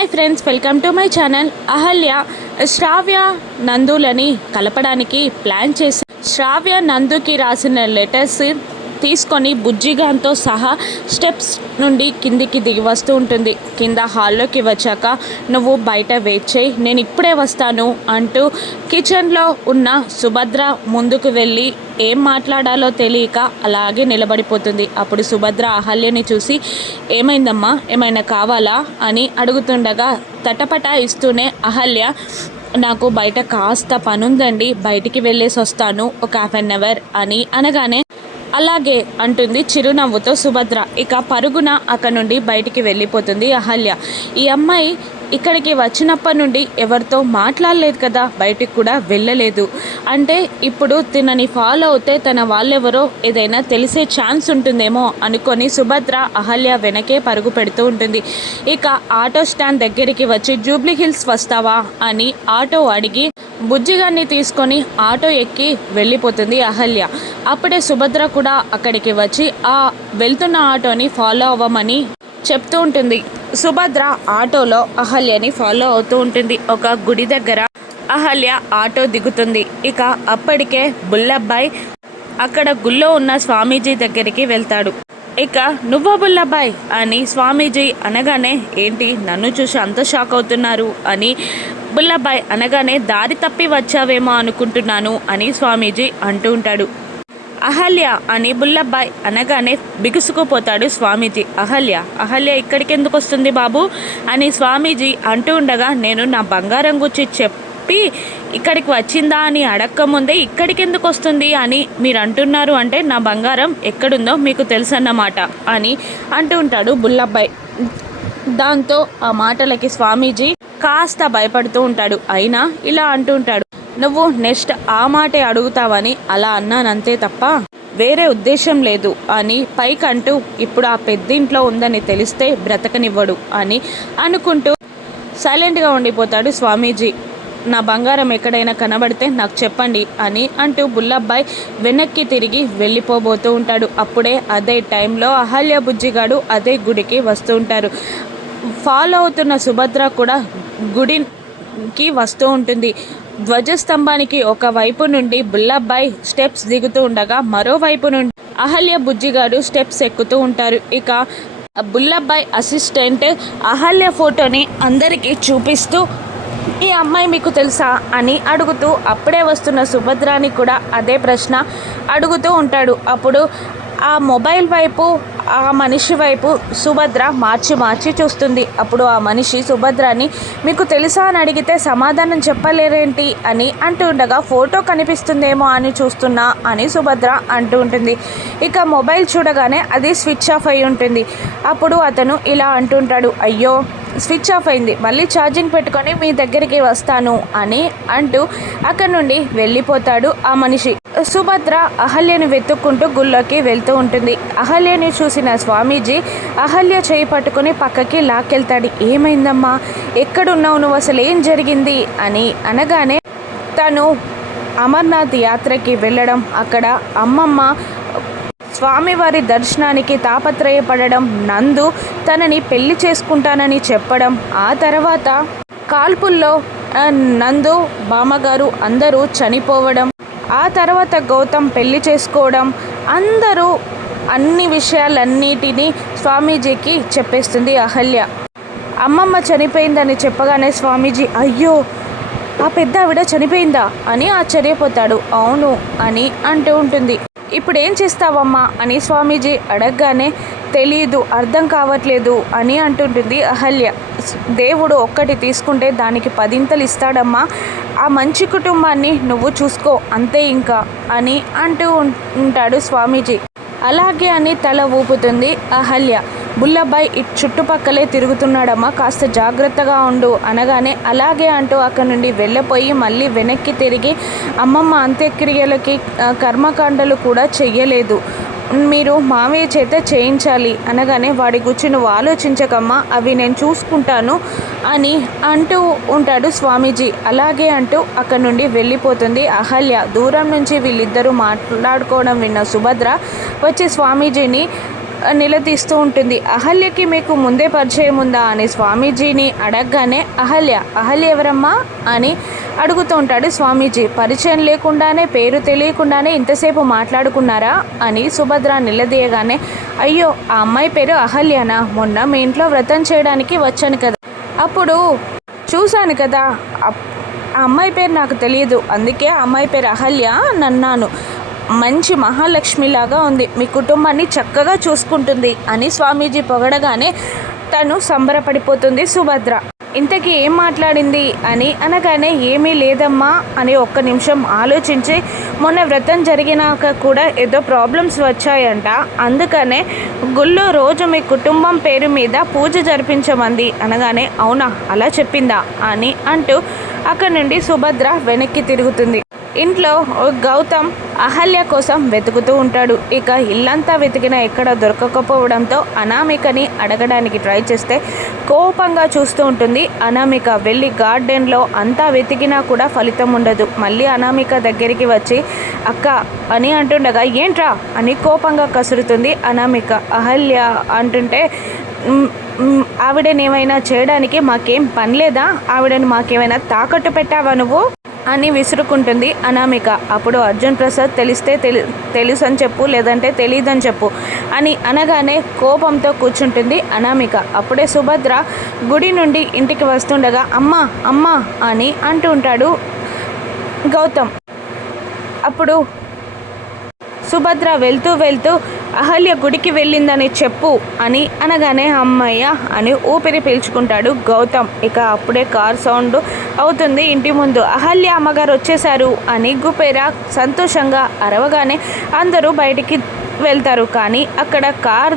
Hi friends welcome to my channel. Ahalya Sravya నందులని కలపడానికి plan చేసి శ్రావ్య నందుకి రాసిన లెటర్స్ తీసుకొని బుజ్జిగాంతో సహా స్టెప్స్ నుండి కిందికి దిగి వస్తూ ఉంటుంది. కింద హాల్లోకి వచ్చాక నువ్వు బయట వెయిట్ చేయి నేను ఇప్పుడే వస్తాను అంటూ కిచెన్లో ఉన్న సుభద్ర ముందుకు వెళ్ళి ఏం మాట్లాడాలో తెలియక అలాగే నిలబడిపోతుంది. అప్పుడు సుభద్ర అహల్యని చూసి ఏమైందమ్మా? ఏమైనా కావాలా? అని అడుగుతుండగా తటపట ఇస్తూనే అహల్య నాకు బయట కాస్త పనుందండి బయటికి వెళ్ళేసి వస్తాను ఒక హాఫ్ అన్ అవర్ అని అనగానే అలాగే అంటుంది చిరునవ్వుతో సుభద్ర. ఇక పరుగున అక్కడ నుండి బయటికి వెళ్ళిపోతుంది అహల్య. ఈ అమ్మాయి ఇక్కడికి వచ్చినప్పటి నుండి ఎవరితో మాట్లాడలేదు కదా బయటికి కూడా వెళ్ళలేదు. అంటే ఇప్పుడు తినని ఫాలో అవుతే తన వాళ్ళెవరో ఏదైనా తెలిసే ఛాన్స్ ఉంటుందేమో అనుకొని సుభద్ర అహల్య వెనకే పరుగు పెడుతూ ఉంటుంది. ఇక ఆటో స్టాండ్ దగ్గరికి వచ్చి జూబ్లీ హిల్స్ వస్తావా అని ఆటో అడిగి బుజ్జిగాన్ని తీసుకొని ఆటో ఎక్కి వెళ్ళిపోతుంది అహల్య. అప్పుడే సుభద్ర కూడా అక్కడికి వచ్చి ఆ వెళ్తున్న ఆటోని ఫాలో అవ్వమని చెప్తూ ఉంటుంది. సుభద్ర ఆటోలో అహల్యని ఫాలో అవుతూ ఉంటుంది. ఒక గుడి దగ్గర అహల్య ఆటో దిగుతుంది. ఇక అప్పటికే బుల్లబ్బాయ్ అక్కడ గుళ్ళో ఉన్న స్వామీజీ దగ్గరికి వెళ్తాడు. ఇక నువ్వో బుల్లబ్బాయ్ అని స్వామీజీ అనగానే ఏంటి నన్ను చూసి అంత షాక్ అవుతున్నారు అని బుల్లబ్బాయ్ అనగానే దారి తప్పి వచ్చావేమో అనుకుంటున్నాను అని స్వామీజీ అంటూ ఉంటాడు. అహల్య అని బుల్లబ్బాయ్ అనగానే బిగుసుకుపోతాడు స్వామీజీ. అహల్య అహల్య ఇక్కడికి ఎందుకు వస్తుంది బాబు? అని స్వామీజీ అంటూ ఉండగా నేను నా బంగారం గురించి చెప్పి ఇక్కడికి వచ్చిందా అని అడక్కముందే ఇక్కడికి ఎందుకు వస్తుంది అని మీరు అంటున్నారు అంటే నా బంగారం ఎక్కడుందో మీకు తెలుసన్నమాట అని అంటూ ఉంటాడు బుల్లబ్బాయ్. దాంతో ఆ మాటలకి స్వామీజీ కాస్త భయపడుతూ ఉంటాడు. అయినా ఇలా అంటూ ఉంటాడు. నువ్వు నెక్స్ట్ ఆ మాటే అడుగుతావని అలా అన్నానంతే తప్ప వేరే ఉద్దేశం లేదు అని పైకంటూ ఇప్పుడు ఆ పెద్దింట్లో ఉందని తెలిస్తే బ్రతకనివ్వడు అని అనుకుంటూ సైలెంట్గా ఉండిపోతాడు స్వామీజీ. నా బంగారం ఎక్కడైనా కనబడితే నాకు చెప్పండి అని అంటూ బుల్లబ్బాయ్ వెనక్కి తిరిగి వెళ్ళిపోబోతూ ఉంటాడు. అప్పుడే అదే టైంలో అహల్య బుజ్జిగాడు అదే గుడికి వస్తూ ఉంటారు. ఫాలో అవుతున్న సుభద్ర కూడా గుడికి వస్తూ ఉంటుంది. ధ్వజస్తంభానికి ఒక వైపు నుండి బుల్లబ్బాయి స్టెప్స్ దిగుతూ ఉండగా మరోవైపు నుండి అహల్య బుజ్జిగాడు స్టెప్స్ ఎక్కుతూ ఉంటారు. ఇక బుల్లబ్బాయి అసిస్టెంట్ అహల్య ఫోటోని అందరికీ చూపిస్తూ ఈ అమ్మాయి మీకు తెలుసా? అని అడుగుతూ అప్పుడే వస్తున్న సుభద్రాని కూడా అదే ప్రశ్న అడుగుతూ ఉంటాడు. అప్పుడు ఆ మొబైల్ వైపు ఆ మనిషి వైపు సుభద్ర మార్చి మార్చి చూస్తుంది. అప్పుడు ఆ మనిషి సుభద్రని మీకు తెలుసా? అని అడిగితే సమాధానం చెప్పలేరేంటి? అని అంటూ ఉండగా ఫోటో కనిపిస్తుందేమో అని చూస్తున్నా అని సుభద్ర అంటూ ఉంటుంది. ఇక మొబైల్ చూడగానే అది స్విచ్ ఆఫ్ అయి ఉంటుంది. అప్పుడు అతను ఇలా అంటుంటాడు అయ్యో స్విచ్ ఆఫ్ అయింది. మళ్ళీ ఛార్జింగ్ పెట్టుకొని మీ దగ్గరికి వస్తాను అని అంటూ అక్కడి నుండి వెళ్ళిపోతాడు ఆ మనిషి. సుభద్ర అహల్యను వెతుక్కుంటూ గుళ్ళోకి వెళ్తూ ఉంటుంది. అహల్యని చూసిన స్వామీజీ అహల్య చేయి పట్టుకొని పక్కకి లాక్కెళ్తాడు. ఏమైందమ్మా? ఎక్కడున్నావు నువ్వు? అసలు ఏం జరిగింది? అని అనగానే తను అమర్నాథ్ యాత్రకి వెళ్ళడం అక్కడ అమ్మమ్మ స్వామివారి దర్శనానికి తాపత్రయపడడం నందు తనని పెళ్ళి చేసుకుంటానని చెప్పడం ఆ తర్వాత కాల్పుల్లో నందు బామ్మగారు అందరూ చనిపోవడం ఆ తర్వాత గౌతమ్ పెళ్ళి చేసుకోవడం అందరూ అన్ని విషయాలన్నిటినీ స్వామీజీకి చెప్పేస్తుంది అహల్య. అమ్మమ్మ చనిపోయిందని చెప్పగానే స్వామీజీ అయ్యో ఆ పెద్ద ఆవిడ చనిపోయిందా? అని ఆశ్చర్యపోతాడు. అవును అని అంటూ ఉంటుంది. ఇప్పుడు ఏం చేస్తావమ్మా? అని స్వామీజీ అడగగానే తెలియదు అర్థం కావట్లేదు అని అంటుంటుంది అహల్య. దేవుడు ఒక్కటి తీసుకుంటే దానికి పదింతలు ఇస్తాడమ్మా. ఆ మంచి కుటుంబాన్ని నువ్వు చూసుకో అంతే ఇంకా అని అంటూ ఉంటాడు స్వామీజీ. అలాగే అని తల ఊపుతుంది అహల్య. బుల్లబ్బాయ్ ఇటు చుట్టుపక్కలే తిరుగుతున్నాడమ్మా కాస్త జాగ్రత్తగా ఉండు అనగానే అలాగే అంటూ అక్కడి నుండి వెళ్ళిపోయి మళ్ళీ వెనక్కి తిరిగి అమ్మమ్మ అంత్యక్రియలకి కర్మకాండలు కూడా చెయ్యలేదు. మీరు మామయ్య చేత చేయించాలి. అనగానే వాడి గురించి నువ్వు ఆలోచించకమ్మా అవి నేను చూసుకుంటాను అని అంటూ ఉంటాడు స్వామీజీ. అలాగే అంటూ అక్కడి నుండి వెళ్ళిపోతుంది అహల్య. దూరం నుంచి వీళ్ళిద్దరూ మాట్లాడుకోవడం విన్న సుభద్ర వచ్చి స్వామీజీని నిలదీస్తూ ఉంటుంది. అహల్యకి మీకు ముందే పరిచయం ఉందా అని స్వామీజీని అడగగానే అహల్య అహల్య ఎవరమ్మా? అని అడుగుతూ ఉంటాడు స్వామీజీ. పరిచయం లేకుండానే పేరు తెలియకుండానే ఇంతసేపు మాట్లాడుకున్నారా? అని సుభద్ర నిలదీయగానే అయ్యో ఆ అమ్మాయి పేరు అహల్యనా? మొన్న మీ ఇంట్లో వ్రతం చేయడానికి వచ్చాను కదా. అప్పుడు చూశాను కదా ఆ అమ్మాయి పేరు నాకు తెలియదు అందుకే ఆ అమ్మాయి పేరు అహల్య అని అన్నాను. మంచి మహాలక్ష్మిలాగా ఉంది. మీ కుటుంబాన్ని చక్కగా చూసుకుంటుంది అని స్వామీజీ పొగడగానే తను సంబరపడిపోతుంది సుభద్ర. ఇంతకీ ఏం మాట్లాడింది అని అనగానే ఏమీ లేదమ్మా అని ఒక్క నిమిషం ఆలోచించి మొన్న వ్రతం జరిగినాక కూడా ఏదో ప్రాబ్లమ్స్ వచ్చాయంట. అందుకనే గుళ్ళో రోజు మీ కుటుంబం పేరు మీద పూజ జరిపించమంది. అనగానే అవునా? అలా చెప్పిందా? అని అంటూ అక్కడి నుండి సుభద్ర వెనక్కి తిరుగుతుంది. ఇంట్లో గౌతమ్ అహల్య కోసం వెతుకుతూ ఉంటాడు. ఇక ఇల్లంతా వెతికినా ఎక్కడ దొరకకపోవడంతో అనామికని అడగడానికి ట్రై చేస్తే కోపంగా చూస్తూ ఉంటుంది. అనామిక వెళ్ళి గార్డెన్లో అంతా వెతికినా కూడా ఫలితం ఉండదు. మళ్ళీ అనామిక దగ్గరికి వచ్చి అక్క అని అంటుండగా ఏంట్రా? అని కోపంగా కసురుతుంది అనామిక. అహల్య అంటుంటే ఆవిడనేమైనా ఏమైనా చేయడానికి మాకేం పనిలేదా ఆవిడని మాకేమైనా తాకట్టు పెట్టావా నువ్వు? అని విసురుకుంటుంది అనామిక. అప్పుడు అర్జున్ ప్రసాద్ తెలిస్తే తెలి తెలుసు అని చెప్పు లేదంటే తెలియదని చెప్పు అని అనగానే కోపంతో కూర్చుంటుంది అనామిక. అప్పుడే సుభద్ర గుడి నుండి ఇంటికి వస్తుండగా అమ్మ అమ్మ అని అంటూ ఉంటాడు గౌతమ్. అప్పుడు సుభద్ర వెళ్తూ వెళ్తూ అహల్య గుడికి వెళ్ళిందని చెప్పు అని అనగానే అమ్మయ్య అని ఊపిరి పీల్చుకుంటాడు గౌతమ్. ఇక అప్పుడే కార్ సౌండ్ అవుతుంది ఇంటి ముందు. అహల్య అమ్మగారు వచ్చేశారు అని గుపేరా సంతోషంగా అరవగానే అందరూ బయటికి వెళ్తారు. కానీ అక్కడ కార్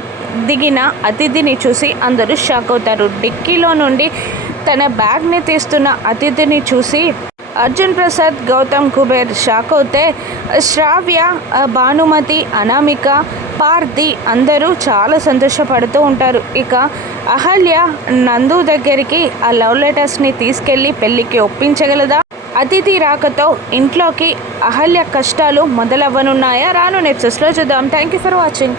దిగిన అతిథిని చూసి అందరూ షాక్ అవుతారు. డిక్కీలో నుండి తన బ్యాగ్ని తీస్తున్న అతిథిని చూసి అర్జున్ ప్రసాద్ గౌతమ్ కుబేర్ షాక్ అవుతే శ్రావ్య భానుమతి అనామిక పార్థి అందరూ చాలా సంతోషపడుతూ ఉంటారు. ఇక అహల్య నందు దగ్గరికి ఆ లవ్ లెటర్స్ని తీసుకెళ్ళి పెళ్ళికి ఒప్పించగలదా? అతిథి రాకతో ఇంట్లోకి అహల్య కష్టాలు మొదలవ్వనున్నాయా? రాను నెప్సెస్లో చూద్దాం. Thank you for watching